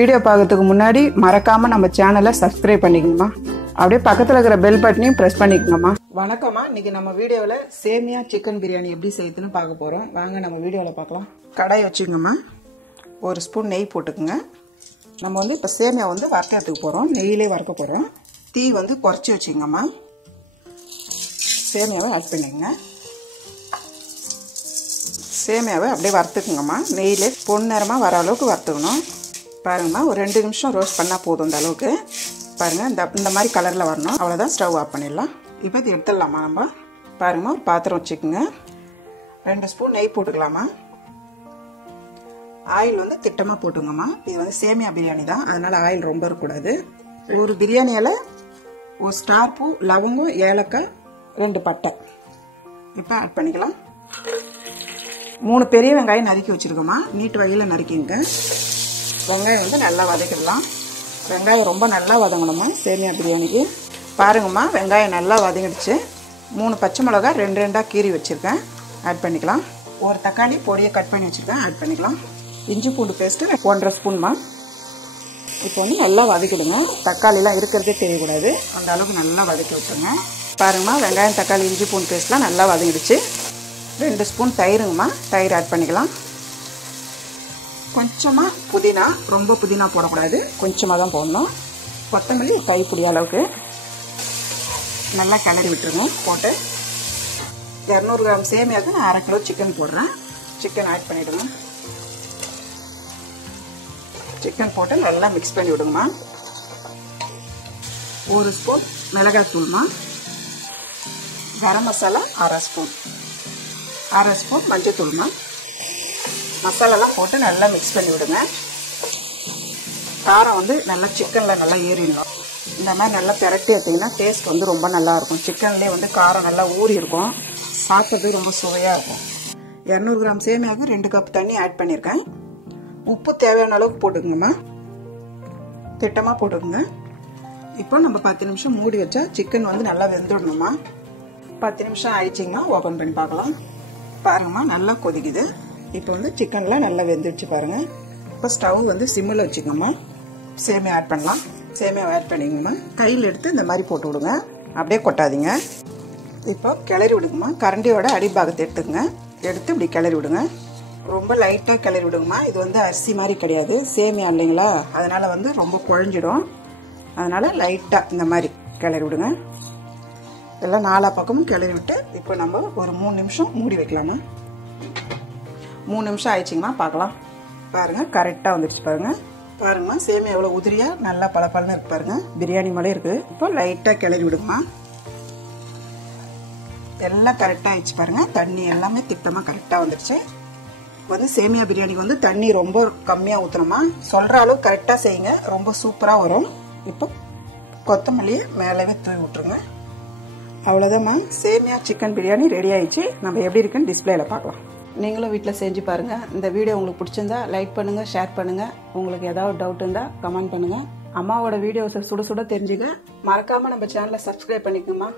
Video பார்க்கறதுக்கு முன்னாடி மறக்காம நம்ம சேனலை சப்ஸ்கிரைப் பண்ணிக்கணுமா. அப்படியே பக்கத்துல இருக்கிற பெல் பட்டனையும் பிரஸ் பண்ணிக்கணுமா. வணக்கம்மா, இன்னைக்கு நம்ம வீடியோவில் சேமியா சிக்கன் பிரியாணி எப்படி செய்யுதுன்னு பார்க்க போறோம். வாங்க நம்ம வீடியோவில் பார்க்கலாம். கடாய் வச்சுக்கோங்கம்மா. ஒரு ஸ்பூன் நெய் போட்டுக்குங்க. நம்ம வந்து இப்போ சேமியா வந்து வறுக்கிறதுக்கு போகிறோம். நெய்யிலே வறுக்க போகிறோம். தீ வந்து குறைச்சி வச்சுக்கோங்கம்மா. சேமியாவை ஆட் பண்ணிக்கங்க. சேமியாவை அப்படியே வறுத்துக்குங்கம்மா. நெய்யிலே பொன்னிறமாக வர அளவுக்கு வறுத்துக்கணும். பாருங்கம்மா, ஒரு 2 நிமிஷம் ரோஸ்ட் பண்ணால் போதும். இந்த அளவுக்கு பாருங்கள், இந்த மாதிரி கலரில் வரணும். அவ்வளோதான், ஸ்டவ் ஆஃப் பண்ணிடலாம். இப்போ இது எடுத்துடலாமா. நம்ம பாருங்கம்மா, ஒரு பாத்திரம் வச்சுக்கோங்க. 2 ஸ்பூன் நெய் போட்டுக்கலாமா. ஆயில் வந்து திட்டமாக போட்டுங்கம்மா. இது வந்து சேமியா பிரியாணி தான், அதனால் ஆயில் ரொம்ப இருக்கக்கூடாது. ஒரு பிரியாணியால் ஒரு ஸ்டார் பூ, லவங்கம், ஏலக்காய், 2 பட்டை இப்போ ஆட் பண்ணிக்கலாம். 3 பெரிய வெங்காயம் நறுக்கி வச்சுருக்கோம்மா. நீட்டு வகையில் நறுக்கிங்க. வெங்காயம் வந்து நல்லா வதக்கிடலாம். வெங்காயம் ரொம்ப நல்லா வதங்கணுமா சேமியா பிரியாணிக்கு. பாருங்கம்மா, வெங்காயம் நல்லா வதங்கிடுச்சு. 3 பச்சை மிளகா 2 கீறி வச்சுருக்கேன், ஆட் பண்ணிக்கலாம். ஒரு தக்காளி பொடியை கட் பண்ணி வச்சுருக்கேன், ஆட் பண்ணிக்கலாம். இஞ்சி பூண்டு பேஸ்ட்டு 1.5 ஸ்பூன்மா. இப்போ வந்து நல்லா வதக்கிடுங்க. தக்காளிலாம் இருக்கிறதே தெரியக்கூடாது, அந்த அளவுக்கு நல்லா வதக்கி விட்டுருங்க. பாருங்கம்மா, வெங்காயம், தக்காளி, இஞ்சி பூண்டு பேஸ்ட்லாம் நல்லா வதங்கிடுச்சு. 2 ஸ்பூன் தயிருங்கம்மா. தயிர் ஆட் பண்ணிக்கலாம். கொஞ்சமாக புதினா, ரொம்ப புதினா போடக்கூடாது, கொஞ்சமாக தான் போடணும். கொத்தமல்லி ஒரு கைப்பிடி அளவுக்கு நல்லா கிளறி விட்டுருங்க. போட்டு 200 கிராம் சேமியாவுக்கு நான் 1/2 கிலோ சிக்கன் போடுறேன். சிக்கன் ஆட் பண்ணிவிடுங்க. சிக்கன் போட்டு நல்லா மிக்ஸ் பண்ணி விடுங்கம்மா. 1 ஸ்பூன் மிளகாய் தூள்மா. கரம் மசாலா 1/2 ஸ்பூன், 1/2 ஸ்பூன் மஞ்சள் தூள்மா. மசாலாலாம் போட்டு நல்லா மிக்ஸ் பண்ணி விடுங்க. காரம் வந்து நல்லா சிக்கனில் நல்லா ஏறிடணும். இந்த மாதிரி நல்லா பிரட்டி எடுத்திங்கன்னா டேஸ்ட் வந்து ரொம்ப நல்லாயிருக்கும். சிக்கன்லேயே வந்து காரம் நல்லா ஊறி இருக்கும், சாப்பிட்றது ரொம்ப சுவையாக இருக்கும். 200 கிராம் சேமியாவுக்கு 2 கப் தண்ணி ஆட் பண்ணியிருக்கேன். உப்பு தேவையான அளவுக்கு போட்டுக்கோங்கம்மா. திட்டமாக போட்டுக்கோங்க. இப்போ நம்ம 10 நிமிஷம் மூடி வச்சா சிக்கன் வந்து நல்லா வெந்துடணுமா. 10 நிமிஷம் ஆயிடுச்சிங்கம்மா. ஓப்பன் பண்ணி பார்க்கலாம். பாருங்கம்மா, நல்லா கொதிக்குது. இப்போ வந்து சிக்கன்லாம் நல்லா வெந்துடுச்சு பாருங்கள். இப்போ ஸ்டவ் வந்து சிம்மில் வச்சுக்கோங்கம்மா. சேமியா ஆட் பண்ணலாம். சேமியாவை ஆட் பண்ணிக்கோங்கம்மா. கையில் எடுத்து இந்த மாதிரி போட்டு விடுங்க, அப்படியே கொட்டாதீங்க. இப்போ கிளறி விடுங்கம்மா. கரண்டியோட அடிபாகத்தை எடுத்துக்கங்க. எடுத்து இப்படி கிளறி விடுங்க. ரொம்ப லைட்டாக கிளறி விடுங்கம்மா. இது வந்து அரிசி மாதிரி கிடையாது, சேமியா இல்லைங்களா, அதனால் வந்து ரொம்ப குழஞ்சிடும். அதனால் லைட்டாக இந்த மாதிரி கிளறி விடுங்க. எல்லாம் 4 பக்கமும் கிளறி விட்டு இப்போ நம்ம ஒரு 3 நிமிஷம் மூடி வைக்கலாமா. 3 நிமிஷம் ஆயிடுச்சிங்கம்மா. பார்க்கலாம். பாருங்கள், கரெக்டாக வந்துடுச்சு பாருங்கள். பாருங்கம்மா, சேமியா எவ்வளோ உதிரியாக நல்லா பளபளன்னு இருக்கு பாருங்கள். பிரியாணி மேலே இருக்குது. இப்போ லைட்டாக கிளறி விடுங்கம்மா. எல்லாம் கரெக்டாக ஆயிடுச்சு பாருங்கள். தண்ணி எல்லாமே திட்டமாக கரெக்டாக வந்துடுச்சு. வந்து சேமியா பிரியாணிக்கு வந்து தண்ணி ரொம்ப கம்மியாக ஊற்றணுமா. சொல்கிற அளவு கரெக்டாக செய்யுங்க, ரொம்ப சூப்பராக வரும். இப்போ கொத்தமல்லியை மேலவே தூவி விட்டுருங்க. அவ்வளோதாம்மா, சேமியா சிக்கன் பிரியாணி ரெடி ஆயிடுச்சு. நம்ம எப்படி இருக்குன்னு டிஸ்பிளேல பார்க்கலாம். நீங்களும் வீட்டில் செஞ்சு பாருங்கள். இந்த வீடியோ உங்களுக்கு பிடிச்சிருந்தா லைக் பண்ணுங்கள், ஷேர் பண்ணுங்கள். உங்களுக்கு ஏதாவது டவுட் இருந்தால் கமெண்ட் பண்ணுங்கள். அம்மாவோட வீடியோஸை சுட சுட தெரிஞ்சுக்க மறக்காமல் நம்ம சேனலை சப்ஸ்கிரைப் பண்ணிக்கோங்கம்மா.